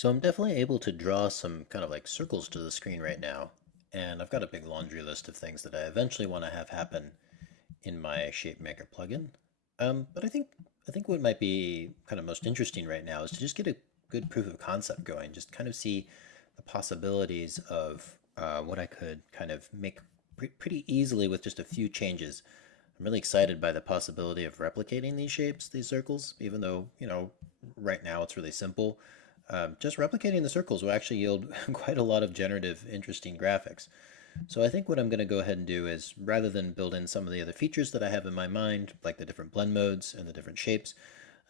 So I'm definitely able to draw some kind of like circles to the screen right now. And I've got a big laundry list of things that I eventually want to have happen in my ShapeMaker plugin. But I think what might be kind of most interesting right now is to just get a good proof of concept going, just kind of see the possibilities of what I could kind of make pretty easily with just a few changes. I'm really excited by the possibility of replicating these shapes, these circles, even though, right now it's really simple. Just replicating the circles will actually yield quite a lot of generative, interesting graphics. So I think what I'm going to go ahead and do is, rather than build in some of the other features that I have in my mind, like the different blend modes and the different shapes,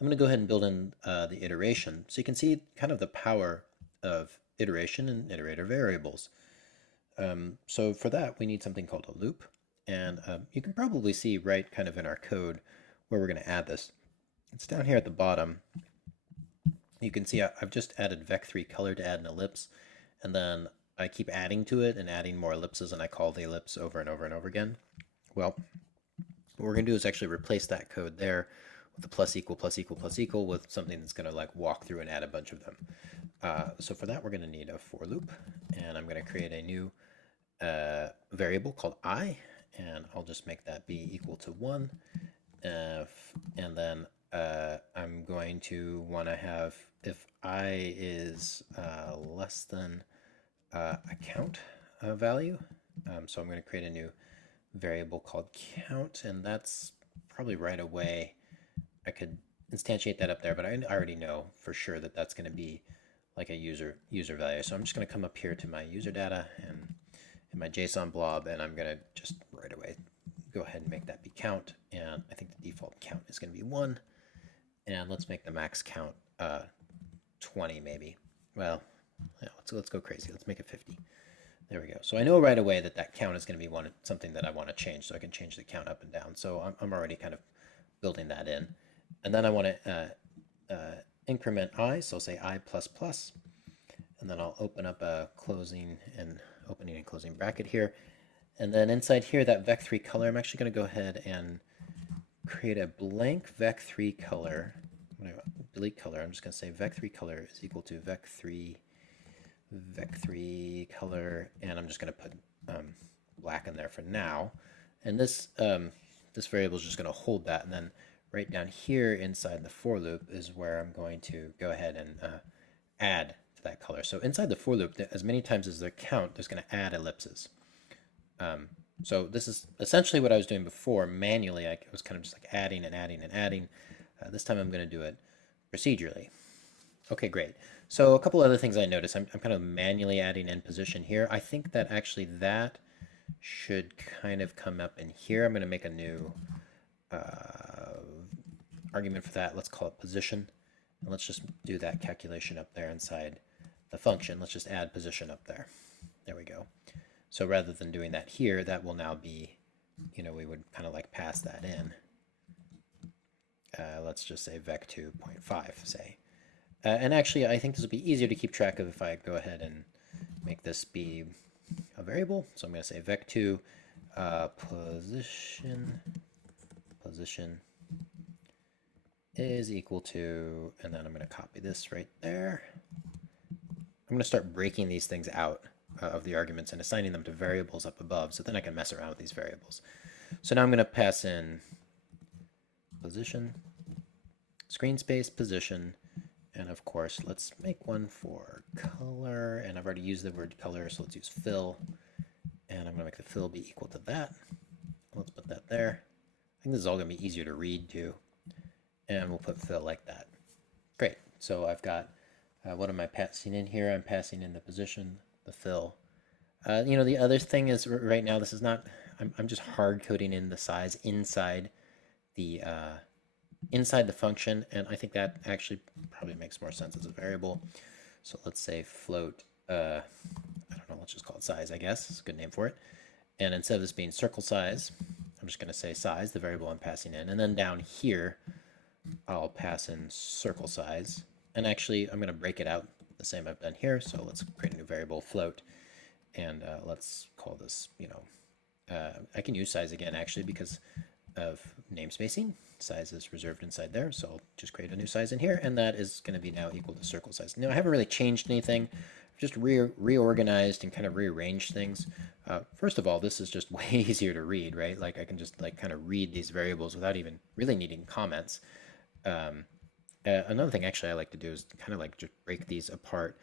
I'm going to go ahead and build in the iteration so you can see kind of the power of iteration and iterator variables. So for that, we need something called a loop. And you can probably see right kind of in our code where we're going to add this. It's down here at the bottom. You can see I've just added vec3 color to add an ellipse. And then I keep adding to it and adding more ellipses, and I call the ellipse over and over and over again. Well, what we're going to do is actually replace that code there with a plus equal plus equal plus equal with something that's going to like walk through and add a bunch of them. So for that, we're going to need a for loop, and I'm going to create a new variable called I, and I'll just make that be equal to 1. And then I'm going to want to have if I is less than a count value. So I'm going to create a new variable called count, and that's probably right away. I could instantiate that up there, but I already know for sure that that's going to be like a user value. So I'm just going to come up here to my user data and in my JSON blob, and I'm going to just right away go ahead and make that be count. And I think the default count is going to be 1. And let's make the max count 20 maybe. Well, yeah, let's go crazy. Let's make it 50. There we go. So I know right away that that count is going to be something that I want to change, so I can change the count up and down. So I'm already kind of building that in. And then I want to increment I, so I'll say I plus plus, and then I'll open up a closing and opening and closing bracket here. And then inside here, that vec3 color, I'm actually going to go ahead and create a blank vec3 color. I'm going to delete color. I'm just going to say vec3 color is equal to vec3 color, and I'm just going to put black in there for now. And this this variable is just going to hold that, and then right down here inside the for loop is where I'm going to go ahead and add to that color. So inside the for loop, as many times as the count, there's going to add ellipses. So this is essentially what I was doing before. Manually, I was kind of just like adding and adding and adding. This time I'm going to do it procedurally. Okay, great. So a couple other things I noticed. I'm kind of manually adding in position here. I think that actually that should kind of come up in here. I'm going to make a new argument for that. Let's call it position. And let's just do that calculation up there inside the function. Let's just add position up there. There we go. So rather than doing that here, that will now be, we would kind of like pass that in. Let's just say vec2.5, say. And actually, I think this will be easier to keep track of if I go ahead and make this be a variable. So I'm going to say vec2 position is equal to, and then I'm going to copy this right there. I'm going to start breaking these things out of the arguments and assigning them to variables up above, so then I can mess around with these variables. So now I'm going to pass in position, screen space, position, and of course, let's make one for color, and I've already used the word color, so let's use fill, and I'm going to make the fill be equal to that. Let's put that there. I think this is all going to be easier to read too, and we'll put fill like that. Great. So I've got, what am I passing in here? I'm passing in the position, the fill. The other thing is right now, this is not, I'm just hard coding in the size inside the function, and I think that actually probably makes more sense as a variable. So let's say float, I don't know, let's just call it size, I guess. It's a good name for it. And instead of this being circle size, I'm just going to say size, the variable I'm passing in. And then down here, I'll pass in circle size. And actually, I'm going to break it out the same I've done here. So let's create a new variable, float. And let's call this, I can use size again, actually, because of namespacing. Size is reserved inside there, so I'll just create a new size in here, and that is going to be now equal to circle size. Now I haven't really changed anything, just reorganized and kind of rearranged things. First of all, this is just way easier to read, right? Like I can just like kind of read these variables without even really needing comments. Another thing actually I like to do is kind of like just break these apart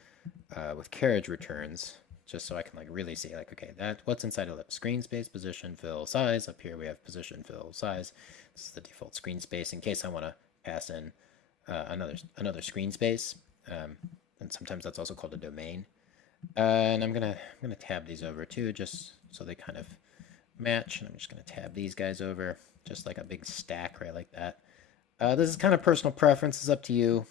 with carriage returns, just so I can like really see like, okay, that what's inside of the screen space, position, fill, size. Up here we have position, fill, size. This is the default screen space in case I want to pass in another screen space, and sometimes that's also called a domain. And I'm gonna tab these over too, just so they kind of match. And I'm just gonna tab these guys over, just like a big stack, right, like that. This is kind of personal preference. It's up to you.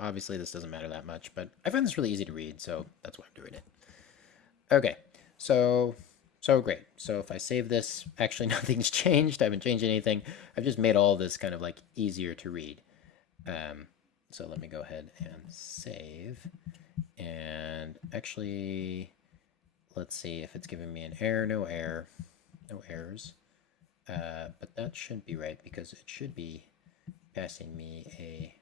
Obviously this doesn't matter that much, but I find this really easy to read, so that's why I'm doing it. Okay, so great. So if I save this, actually nothing's changed. I haven't changed anything. I've just made all this kind of like easier to read. So let me go ahead and save. And actually, let's see if it's giving me an error. No error, no errors. But that shouldn't be right because it should be passing me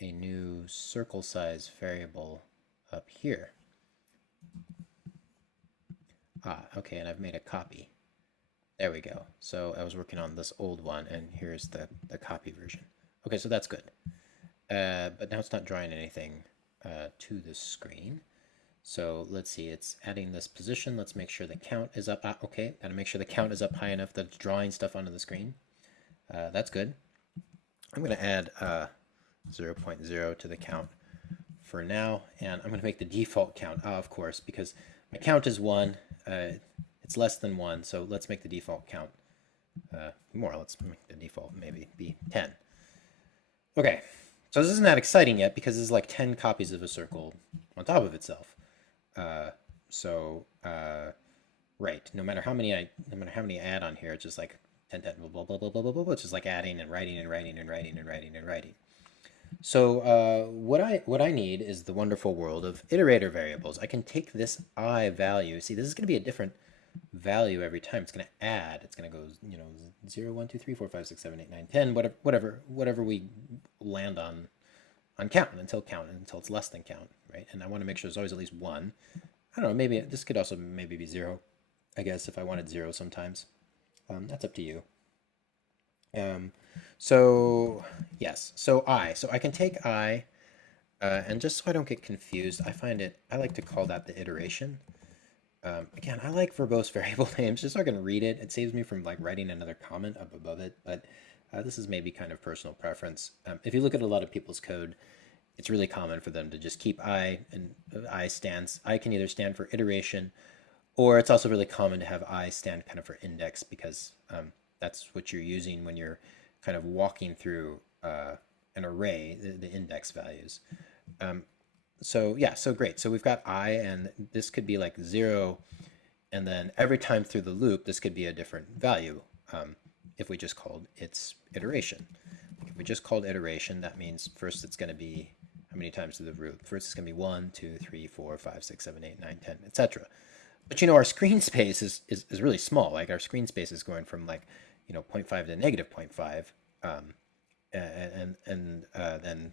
a new circle size variable up here. Okay, and I've made a copy. There we go. So I was working on this old one, and here's the copy version. Okay, so that's good. But now it's not drawing anything to the screen. So let's see, it's adding this position. Let's make sure the count is up. Okay, gotta make sure the count is up high enough that it's drawing stuff onto the screen. That's good. I'm gonna add 0.0 to the count for now, and I'm gonna make the default count, of course, because my count is 1. It's less than 1, so let's make the default count more. Let's make the default maybe be 10. Okay, so this isn't that exciting yet because this is like 10 copies of a circle on top of itself. Right, no matter how many I add on here, it's just like 10, 10, blah, blah, blah, blah, blah, blah, blah. It's just like adding and writing and writing and writing and writing and writing. So what I need is the wonderful world of iterator variables. I can take this I value. See, this is going to be a different value every time. It's going to add. It's going to go, 0, 1, 2, 3, 4, 5, 6, 7, 8, 9, 10, whatever we land on count until it's less than count, right? And I want to make sure there's always at least 1. I don't know. Maybe this could also maybe be 0. I guess if I wanted 0 sometimes. That's up to you. So yes, so I can take I, and just so I don't get confused, I like to call that the iteration. Again, I like verbose variable names just so I can read it. It saves me from like writing another comment up above it, but this is maybe kind of personal preference. If you look at a lot of people's code, it's really common for them to just keep I, and I can either stand for iteration, or it's also really common to have I stand kind of for index because that's what you're using when you're kind of walking through an array, the index values. So yeah, so great. So we've got I, and this could be like 0, and then every time through the loop, this could be a different value if we just called its iteration. If we just called iteration, that means first it's going to be how many times through the loop? First it's going to be 1, 2, 3, 4, 5, 6, 7, 8, 9, 10, etc. But our screen space is really small. Like our screen space is going from like 0.5 to negative 0.5, and then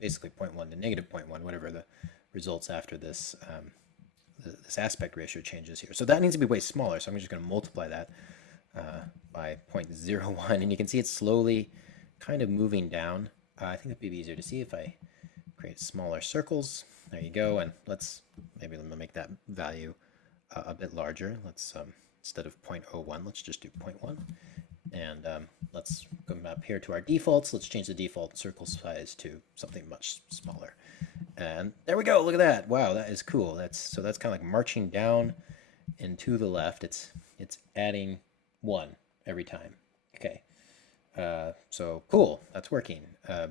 basically 0.1 to negative 0.1, whatever the results after this this aspect ratio changes here. So that needs to be way smaller. So I'm just going to multiply that by 0.01, and you can see it's slowly kind of moving down. I think it'd be easier to see if I create smaller circles. There you go, and let's make that value a bit larger. Let's instead of 0.01, let's just do 0.1. And let's go up here to our defaults. Let's change the default circle size to something much smaller. And there we go. Look at that. Wow, that is cool. That's kind of like marching down and to the left. It's adding 1 every time. Okay. So cool. That's working.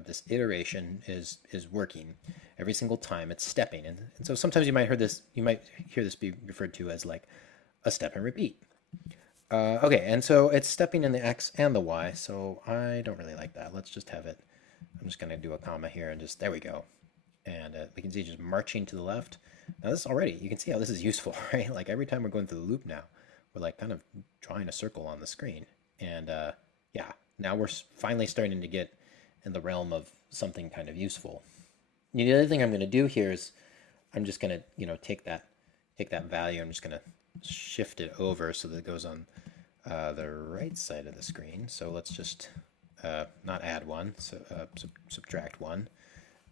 This iteration is working every single time. It's stepping, and so sometimes you might hear this be referred to as like a step and repeat. Okay, and so it's stepping in the X and the Y, so I don't really like that. Let's just have it. I'm just going to do a comma here and there we go. And we can see just marching to the left. Now this already, you can see how this is useful, right? Like every time we're going through the loop now, we're like kind of drawing a circle on the screen. And yeah, now we're finally starting to get in the realm of something kind of useful. The other thing I'm going to do here is I'm just going to, take that value. I'm just going to shift it over so that it goes on the right side of the screen. So let's just not add one, so subtract one.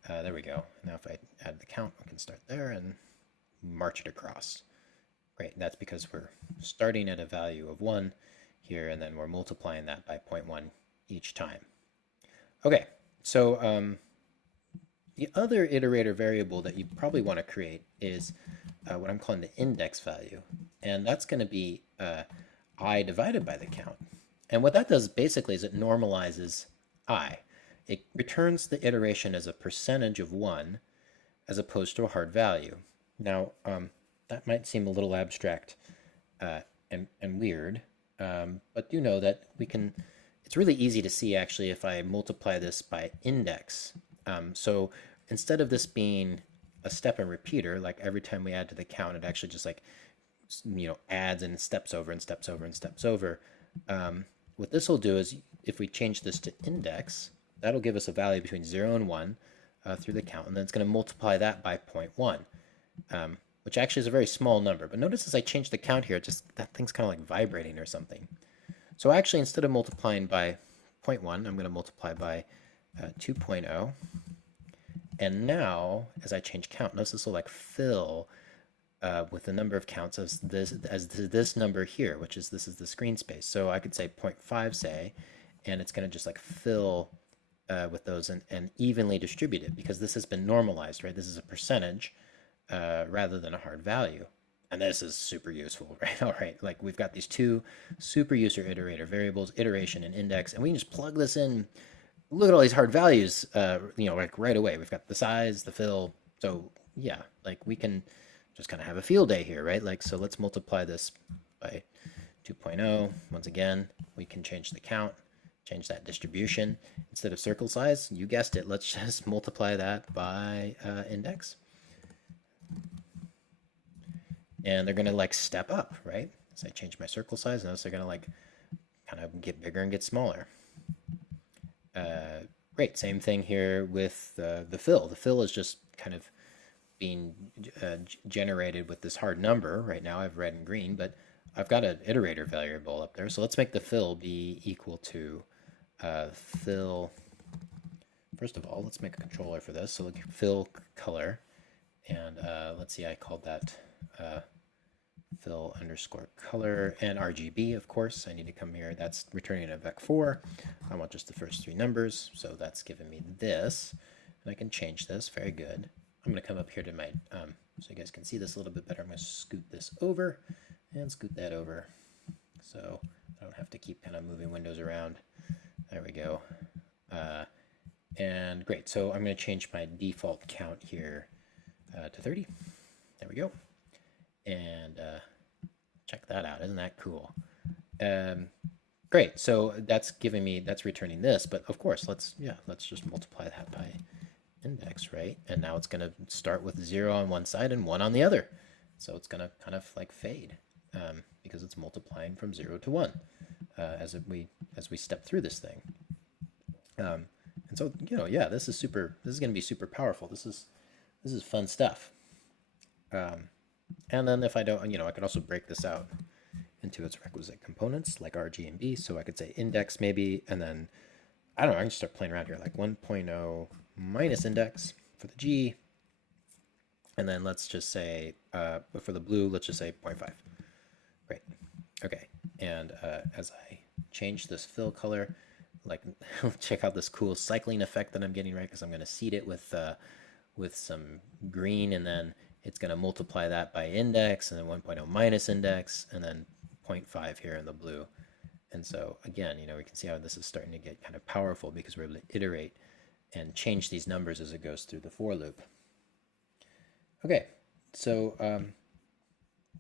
There we go. Now if I add the count, we can start there and march it across. Great, that's because we're starting at a value of 1 here, and then we're multiplying that by 0.1 each time. Okay, so the other iterator variable that you probably want to create is what I'm calling the index value. And that's going to be I divided by the count. And what that does basically is it normalizes I. It returns the iteration as a percentage of 1 as opposed to a hard value. Now, that might seem a little abstract and weird, but do know that it's really easy to see actually if I multiply this by index. So instead of this being a step and repeater, like every time we add to the count, it actually just like, adds and steps over and steps over and steps over. What this will do is if we change this to index, that'll give us a value between 0 and 1 through the count, and then it's going to multiply that by 0.1, which actually is a very small number. But notice as I change the count here, that thing's kind of like vibrating or something. So actually, instead of multiplying by 0.1, I'm going to multiply by 2.0. And now, as I change count, notice this will like fill with the number of counts as this number here, which is this is the screen space. So I could say 0.5, say, and it's going to just like fill with those and evenly distribute it because this has been normalized, right? This is a percentage rather than a hard value. And this is super useful, right? All right, like we've got these two super user iterator variables, iteration and index, and we can just plug this in. Look at all these hard values, like right away. We've got the size, the fill. So yeah, like we can just kind of have a field day here, right? Like, so let's multiply this by 2.0. Once again, we can change the count, change that distribution. Instead of circle size, you guessed it, let's just multiply that by index. And they're going to like step up, right? As I change my circle size, notice they're going to like kind of get bigger and get smaller. Great, same thing here with the fill. The fill is just kind of being generated with this hard number. Right now I have red and green, but I've got an iterator variable up there. So let's make the fill be equal to fill. First of all, let's make a controller for this. So look, fill color, and let's see, I called that fill underscore color and RGB, of course. I need to come here. That's returning a vec4. I want just the first 3 numbers. So that's giving me this. And I can change this. Very good. I'm going to come up here to my, so you guys can see this a little bit better. I'm going to scoot this over and scoot that over. So I don't have to keep kind of moving windows around. There we go. And great. So I'm going to change my default count here to 30. There we go. And check that out. Isn't that cool? Great. So that's returning this. But of course, let's just multiply that by index, right? And now it's going to start with 0 on one side and 1 on the other. So it's going to kind of like fade because it's multiplying from 0 to 1 as we step through this thing. And so, yeah, this is going to be super powerful. This is fun stuff. And then if I don't, I could also break this out into its requisite components like R, G, and B. So I could say index maybe, and then, I don't know, I can start playing around here, like 1.0 minus index for the G. And then let's just say, for the blue, let's just say 0.5. Great. Okay. And as I change this fill color, like check out this cool cycling effect that I'm getting, right? Because I'm going to seed it with some green, and then it's going to multiply that by index, and then 1.0 minus index, and then 0.5 here in the blue. And so again, we can see how this is starting to get kind of powerful because we're able to iterate and change these numbers as it goes through the for loop. Okay, so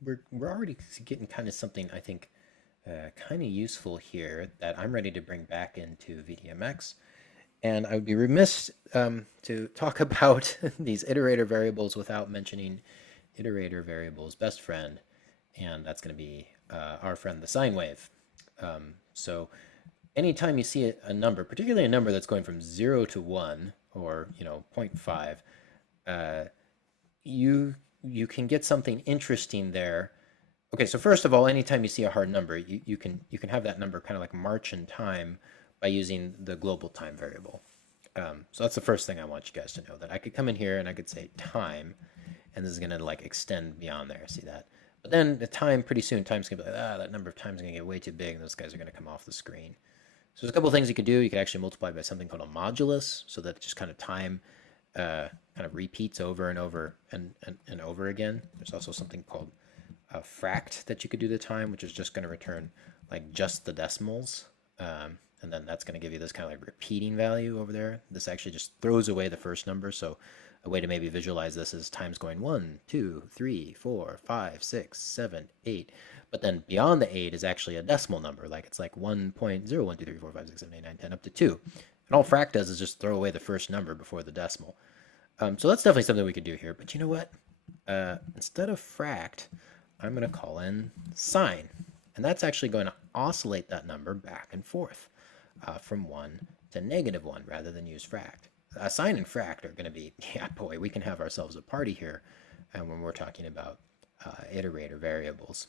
we're already getting kind of something, I think, kind of useful here that I'm ready to bring back into VDMX. And I would be remiss to talk about these iterator variables without mentioning iterator variables best friend, and that's going to be our friend the sine wave. So anytime you see a number, particularly a number that's going from 0 to 1 or, you know, zero 0.5, uh, you can get something interesting there. Okay, so first of all, anytime you see a hard number, you can have that number kind of like march in time by using the global time variable. So that's the first thing I want you guys to know, that I could come in here and I could say time, and this is gonna like extend beyond there. See that? But then the time, pretty soon, time's gonna be like, that number of times is gonna get way too big, and those guys are gonna come off the screen. So there's a couple of things you could do. You could actually multiply by something called a modulus, so that just kind of time kind of repeats over and over and over again. There's also something called a fract that you could do the time, which is just going to return like just the decimals. And then that's going to give you this kind of like repeating value over there. This actually just throws away the first number. So a way to maybe visualize this is times going 1, 2, 3, 4, 5, 6, 7, 8. But then beyond the 8 is actually a decimal number. Like it's like 1.01, 2, 3, 4, 5, 6, 7, 8, 9, 10 up to 2. And all fract does is just throw away the first number before the decimal. So that's definitely something we could do here. But you know what? Instead of fract, I'm going to call in sine. And that's actually going to oscillate that number back and forth from 1 to -1 rather than use fract. Sine and fract are going to be, yeah, boy, we can have ourselves a party here when we're talking about iterator variables.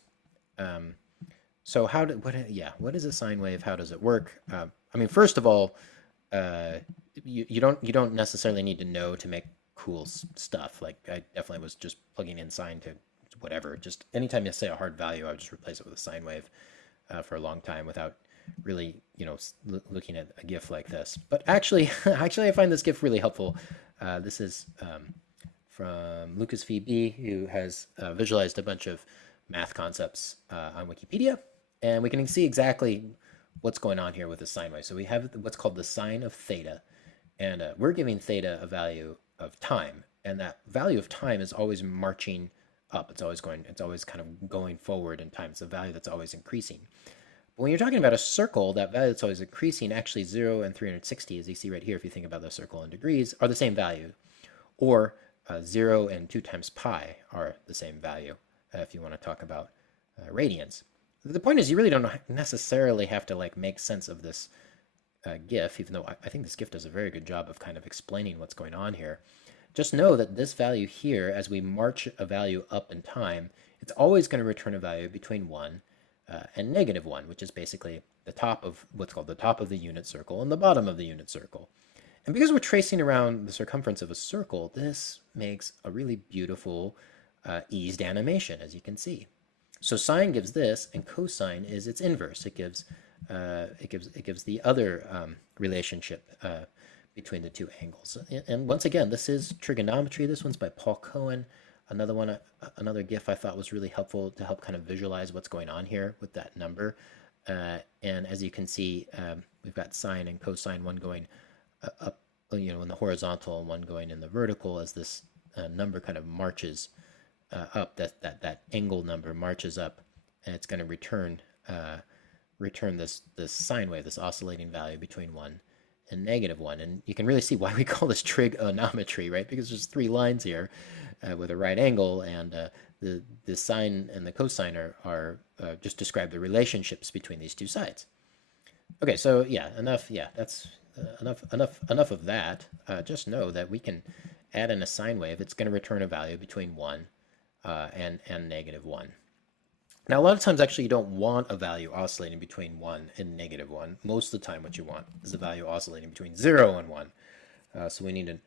So what is a sine wave? How does it work? I mean, first of all, you don't necessarily need to know to make cool stuff. Like I definitely was just plugging in sine to whatever. Just anytime you say a hard value, I would just replace it with a sine wave for a long time without really, looking at a GIF like this. But actually, I find this GIF really helpful. This is from Lucas VB, who has visualized a bunch of math concepts on Wikipedia, and we can see exactly what's going on here with the sine wave. So we have what's called the sine of theta, and we're giving theta a value of time, and that value of time is always marching up. It's always kind of going forward in time. It's a value that's always increasing. But when you're talking about a circle, that value that's always increasing, actually 0 and 360, as you see right here, if you think about the circle in degrees, are the same value. Or 0 and 2 times pi are the same value, if you want to talk about radians. The point is, you really don't necessarily have to like make sense of this GIF, even though I think this GIF does a very good job of kind of explaining what's going on here. Just know that this value here, as we march a value up in time, it's always going to return a value between 1 and -1, which is basically the top of what's called the top of the unit circle and the bottom of the unit circle. And because we're tracing around the circumference of a circle, this makes a really beautiful eased animation, as you can see. So sine gives this, and cosine is its inverse. It gives the other relationship between the two angles. And once again, this is trigonometry. This one's by Paul Cohen. Another GIF I thought was really helpful to help kind of visualize what's going on here with that number. And as you can see, we've got sine and cosine, one going up, in the horizontal, and one going in the vertical, as this number kind of marches up. That angle number marches up, and it's going to return this sine wave, this oscillating value between 1 and -1. And you can really see why we call this trigonometry, right? Because there's 3 lines here with a right angle, and the sine and the cosine are just describe the relationships between these two sides. Okay, so yeah, enough. Yeah, that's enough of that. Just know that we can add in a sine wave. It's going to return a value between 1 and -1. Now, a lot of times, actually, you don't want a value oscillating between 1 and -1. Most of the time, what you want is a value oscillating between 0 and 1. So we need to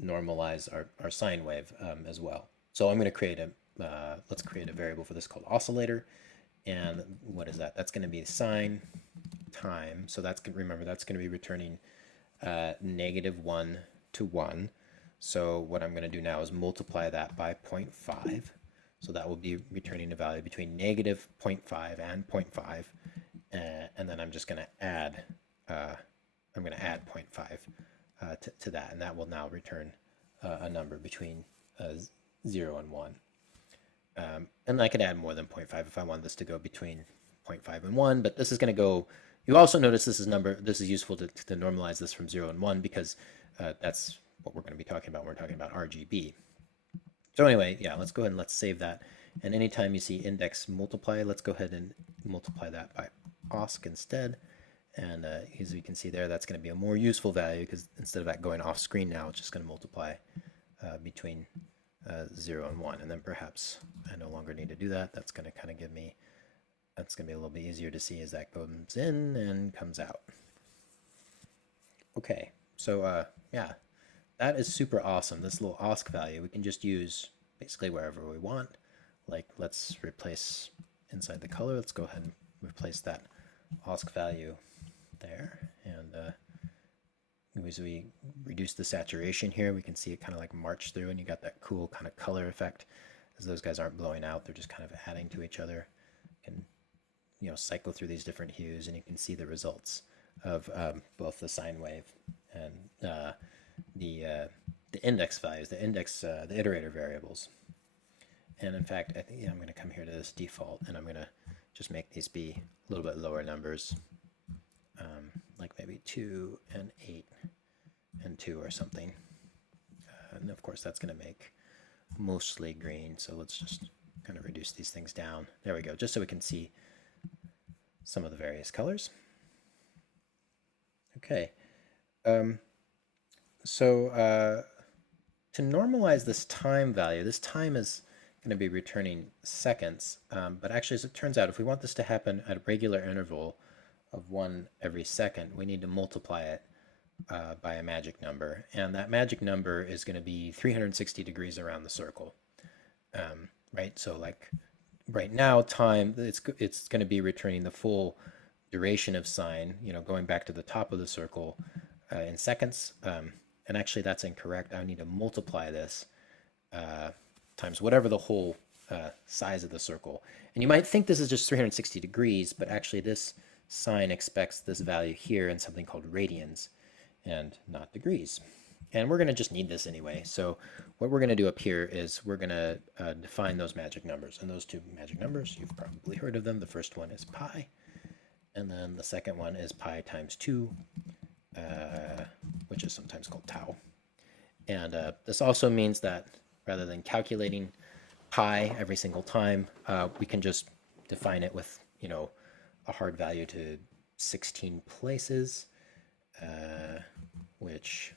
normalize our sine wave as well. So I'm going to create let's create a variable for this called oscillator. And what is that? That's going to be sine time. So remember, that's going to be returning -1 to 1. So what I'm going to do now is multiply that by 0.5. So that will be returning a value between -0.5 and 0.5, and then I'm just going to add 0.5 to that, and that will now return a number between 0 and 1. And I could add more than 0.5 if I want this to go between 0.5 and 1, but this is going to go. You also notice this is useful to normalize this from 0 and 1, because that's what we're going to be talking about when we're talking about RGB. So anyway, yeah, let's go ahead and let's save that. And anytime you see index multiply, let's go ahead and multiply that by OSC instead. And as you can see there, that's going to be a more useful value because instead of that going off screen now, it's just going to multiply between 0 and 1. And then perhaps I no longer need to do that. That's going to kind of give me, that's going to be a little bit easier to see as that comes in and comes out. Okay, so yeah, that is super awesome. This little OSC value we can just use basically wherever we want. Like let's replace inside the color. Let's go ahead and replace that OSC value there. And as we reduce the saturation here, we can see it kind of like march through, and you got that cool kind of color effect as those guys aren't blowing out. They're just kind of adding to each other. You can, you know, cycle through these different hues, and you can see the results of both the sine wave and the index values, the iterator variables. And in fact, I think I'm going to come here to this default, and I'm going to just make these be a little bit lower numbers, like maybe 2 and 8 and 2 or something. And of course, that's going to make mostly green. So let's just kind of reduce these things down. There we go, just so we can see some of the various colors. Okay. So to normalize this time value, this time is going to be returning seconds, but actually, as it turns out, if we want this to happen at a regular interval of 1 every second, we need to multiply it by a magic number, and that magic number is going to be 360 degrees around the circle, right? So like right now, time, it's going to be returning the full duration of sine, you know, going back to the top of the circle in seconds, and actually that's incorrect. I need to multiply this times whatever the whole size of the circle. And you might think this is just 360 degrees, but actually this sine expects this value here in something called radians and not degrees. And we're going to just need this anyway. So what we're going to do up here is we're going to define those magic numbers. And those two magic numbers, you've probably heard of them. The first one is pi, and then the second one is pi times 2, which is sometimes called tau. And this also means that rather than calculating pi every single time, we can just define it with, you know, a hard value to 16 places, which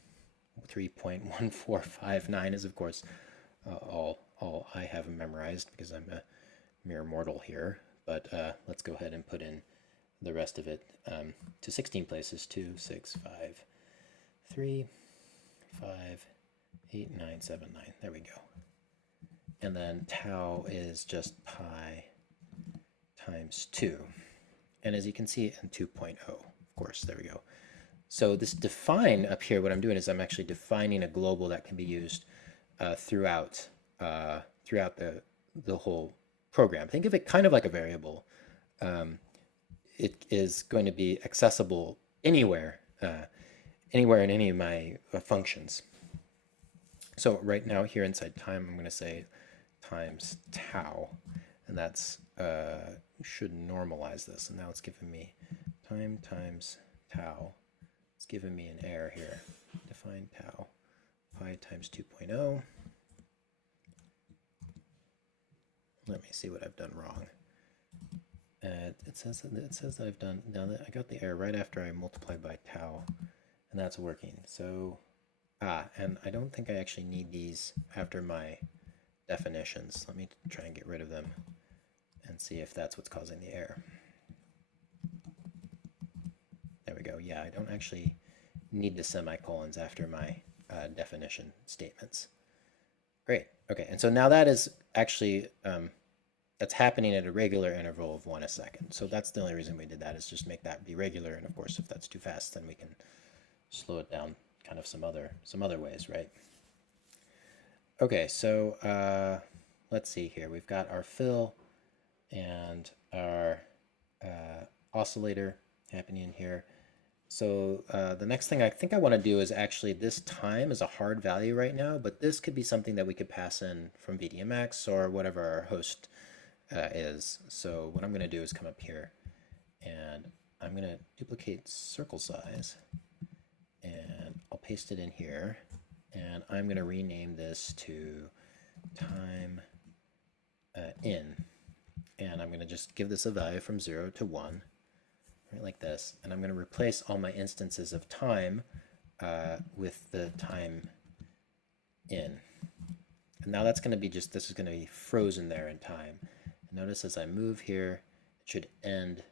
3.1459 is, of course, all I have memorized because I'm a mere mortal here. But let's go ahead and put in the rest of it to 16 places: 2, 6, 5, 3, 5, 8, 9, 7, 9. There we go. And then tau is just pi times 2. And as you can see, in 2.0, of course, there we go. So this define up here, what I'm doing is I'm actually defining a global that can be used throughout the whole program. Think of it kind of like a variable. It is going to be accessible anywhere, anywhere in any of my functions. So right now here inside time, I'm going to say times tau, and that's should normalize this. And now it's giving me time times tau. It's giving me an error here. Define tau, pi times 2.0. Let me see what I've done wrong. It says that I've done, now that I got the error right after I multiplied by tau, and that's working. So, and I don't think I actually need these after my definitions. Let me try and get rid of them and see if that's what's causing the error. There we go. Yeah, I don't actually need the semicolons after my definition statements. Great. Okay, and so now that is actually, that's happening at a regular interval of 1 a second. So that's the only reason we did that, is just make that be regular. And of course, if that's too fast, then we can slow it down kind of some other ways, right? Okay, so let's see here. We've got our fill and our oscillator happening in here. So the next thing I think I want to do is actually, this time is a hard value right now, but this could be something that we could pass in from VDMX or whatever our host is. So what I'm going to do is come up here and I'm going to duplicate circle size and I'll paste it in here, and I'm going to rename this to time in, and I'm going to just give this a value from 0 to 1. right like this. And I'm going to replace all my instances of time with the time in. And now that's going to be just, this is going to be frozen there in time. And notice as I move here, it should end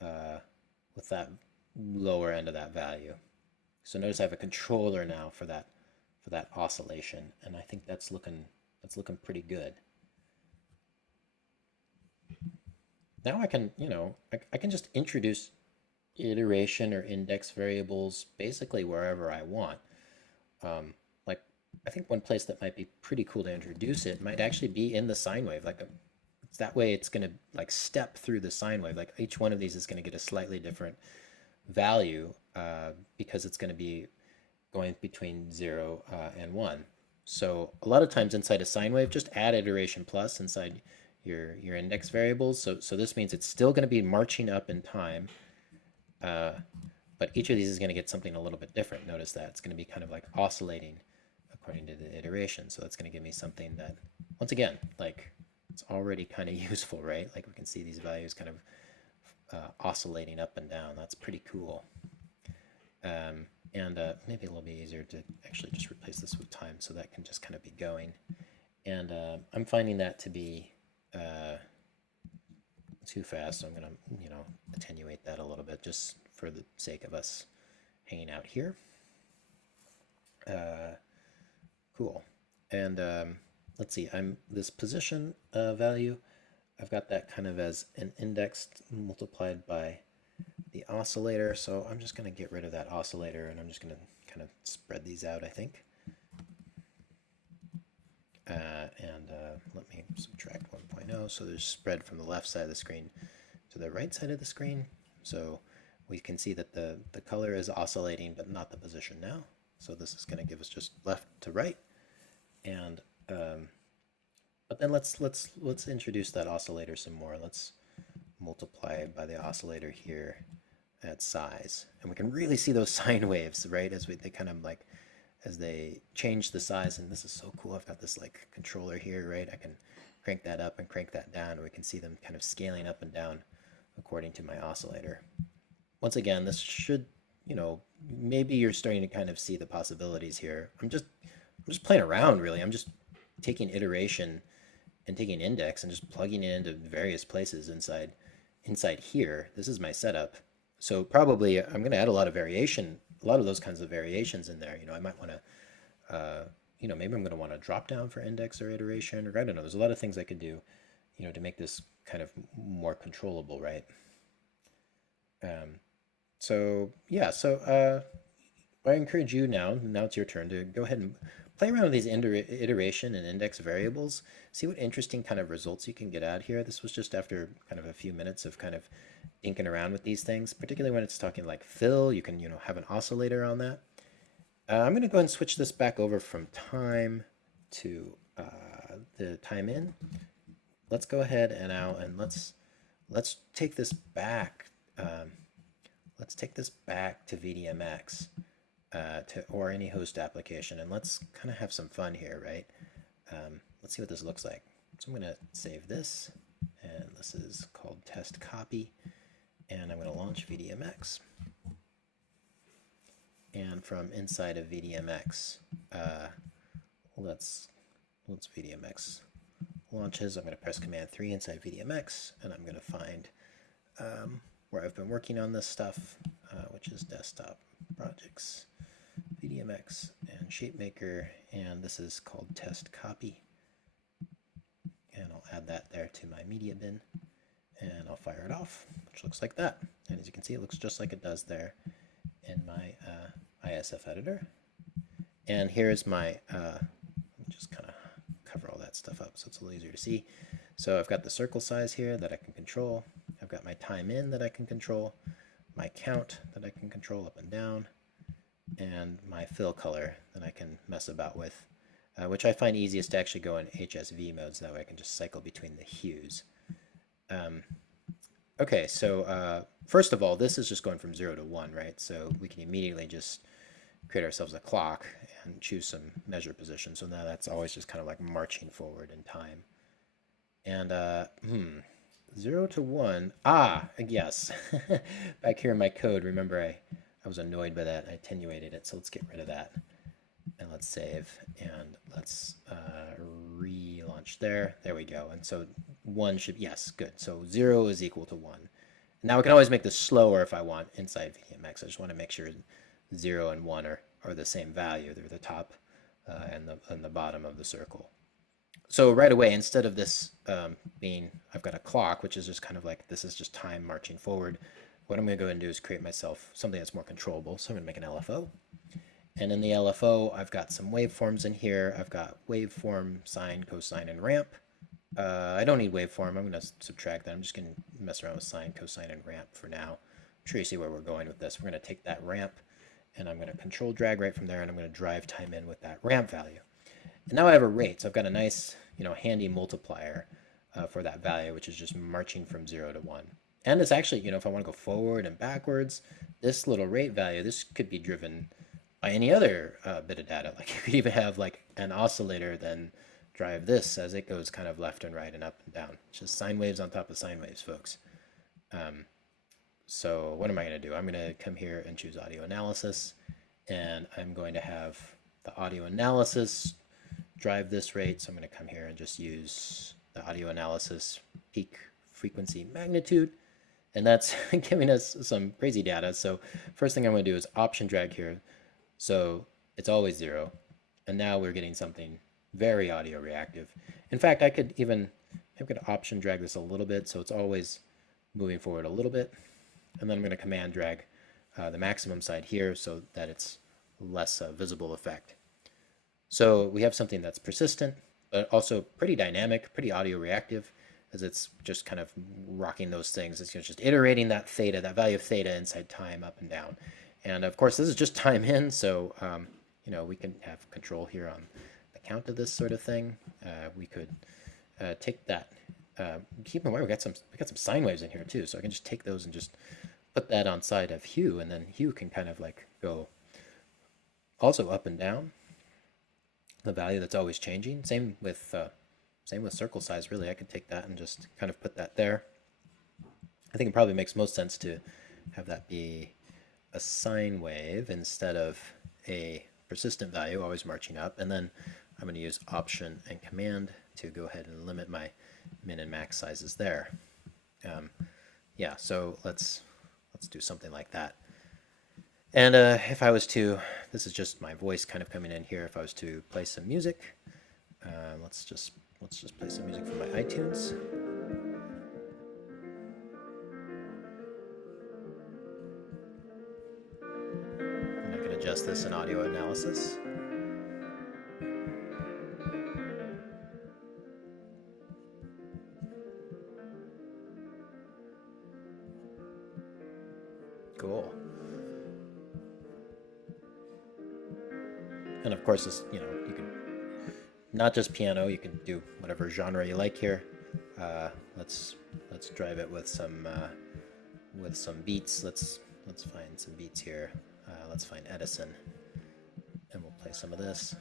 with that lower end of that value. So notice I have a controller now for that oscillation, and I think that's looking pretty good. Now I can, I can just introduce iteration or index variables basically wherever I want. Like I think one place that might be pretty cool to introduce it might actually be in the sine wave. That way it's going to like step through the sine wave. Like each one of these is going to get a slightly different value because it's going to be going between 0 and 1. So a lot of times inside a sine wave, just add iteration plus inside your index variables. So this means it's still going to be marching up in time, but each of these is going to get something a little bit different. Notice that it's going to be kind of like oscillating according to the iteration. So that's going to give me something that, once again, like it's already kind of useful, right? Like we can see these values kind of oscillating up and down. That's pretty cool. And maybe a little bit easier to actually just replace this with time, so that can just kind of be going. And I'm finding that to be too fast, so I'm going to, attenuate that a little bit just for the sake of us hanging out here. Cool. And let's see, this position value, I've got that kind of as an index multiplied by the oscillator. So I'm just going to get rid of that oscillator, and I'm just going to kind of spread these out, I think. And let me subtract 1.0. So there's spread from the left side of the screen to the right side of the screen. So we can see that the color is oscillating, but not the position now. So this is going to give us just left to right. And but then let's introduce that oscillator some more. Let's multiply by the oscillator here at size, and we can really see those sine waves, right? They kind of like, as they change the size. And this is so cool. I've got this like controller here, right? I can crank that up and crank that down, and we can see them kind of scaling up and down according to my oscillator. Once again, this should, maybe you're starting to kind of see the possibilities here. I'm just playing around, really. I'm just taking iteration and taking index and just plugging it into various places inside here. This is my setup. So probably I'm going to add a lot of variation, a lot of those kinds of variations in there. I might want to, maybe I'm going to want to drop down for index or iteration, or I don't know. There's a lot of things I could do, to make this kind of more controllable, right? So yeah, so I encourage you now it's your turn to go ahead and play around with these iteration and index variables. See what interesting kind of results you can get out here. This was just after kind of a few minutes of kind of dinking around with these things, particularly when it's talking like fill. You can, have an oscillator on that. I'm going to go ahead and switch this back over from time to the time in. Let's go ahead and let's take this back. Let's take this back to VDMX. Or any host application, and let's kind of have some fun here, right? Let's see what this looks like. So I'm going to save this, and this is called test copy, and I'm going to launch VDMX. And from inside of VDMX, let's VDMX launches. I'm going to press Command 3 inside VDMX, and I'm going to find where I've been working on this stuff, which is desktop projects, VDMX, and ShapeMaker, and this is called test copy. And I'll add that there to my media bin, and I'll fire it off, which looks like that. And as you can see, it looks just like it does there in my ISF editor. And here's my, let me just kind of cover all that stuff up so it's a little easier to see. So I've got the circle size here that I can control. I've got my time in that I can control, my count that I can control up and down, and my fill color that I can mess about with, which I find easiest to actually go in HSV modes. That way I can just cycle between the hues. Okay, so first of all, this is just going from 0 to 1, right? So we can immediately just create ourselves a clock and choose some measure position. So now that's always just kind of like marching forward in time. And 0 to 1. Ah, yes. Back here in my code, remember I was annoyed by that. I attenuated it, so let's get rid of that. And let's save, and let's relaunch there. There we go. And so 1 should, yes, good. So 0 is equal to 1. Now I can always make this slower if I want inside VDMX. I just want to make sure 0 and 1 are the same value. They're the top and the bottom of the circle. So right away, instead of this being, I've got a clock, which is just kind of like, this is just time marching forward. What I'm going to go ahead and do is create myself something that's more controllable. So I'm going to make an LFO. And in the LFO, I've got some waveforms in here. I've got waveform, sine, cosine, and ramp. I don't need waveform. I'm going to subtract that. I'm just going to mess around with sine, cosine, and ramp for now. I'm sure you see where we're going with this. We're going to take that ramp, and I'm going to control drag right from there, and I'm going to drive time in with that ramp value. And now I have a rate, so I've got a nice, handy multiplier for that value, which is just marching from 0 to 1. And it's actually, if I want to go forward and backwards, this little rate value, this could be driven by any other bit of data. Like you could even have like an oscillator then drive this as it goes kind of left and right and up and down. It's just sine waves on top of sine waves, folks. So what am I going to do? I'm going to come here and choose audio analysis, and I'm going to have the audio analysis drive this rate. So I'm going to come here and just use the audio analysis peak frequency magnitude, and that's giving us some crazy data. So first thing I'm going to do is option drag here. So it's always 0. And now we're getting something very audio reactive. In fact, I could option drag this a little bit so it's always moving forward a little bit. And then I'm going to command drag the maximum side here so that it's less visible effect. So we have something that's persistent, but also pretty dynamic, pretty audio reactive, as it's just kind of rocking those things. It's just iterating that theta, that value of theta inside time up and down. And of course, this is just time in, so we can have control here on the count of this sort of thing. We could take that. Keep in mind we got some sine waves in here too, so I can just take those and just put that on side of hue, and then hue can kind of like go also up and down. The value that's always changing. Same with circle size. Really, I could take that and just kind of put that there. I think it probably makes most sense to have that be a sine wave instead of a persistent value always marching up. And then I'm going to use option and command to go ahead and limit my min and max sizes there. Yeah, so let's do something like that. And if I was to, this is just my voice kind of coming in here. If I was to play some music, let's just play some music from my iTunes. And I can adjust this in audio analysis. Cool. And of course, this, you can not just piano. You can do whatever genre you like here. Let's drive it with some beats. Let's find some beats here. Let's find Edison, and we'll play some of this.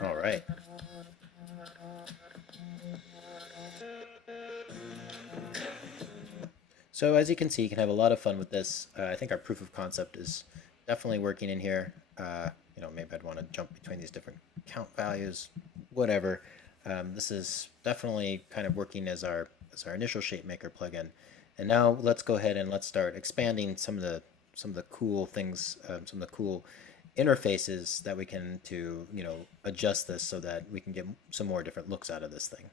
All right. So as you can see, you can have a lot of fun with this. I think our proof of concept is definitely working in here. Maybe I'd want to jump between these different count values, whatever. This is definitely kind of working as our initial ShapeMaker plugin. And now let's go ahead and let's start expanding some of the cool things, some of the cool interfaces that we can to adjust this so that we can get some more different looks out of this thing.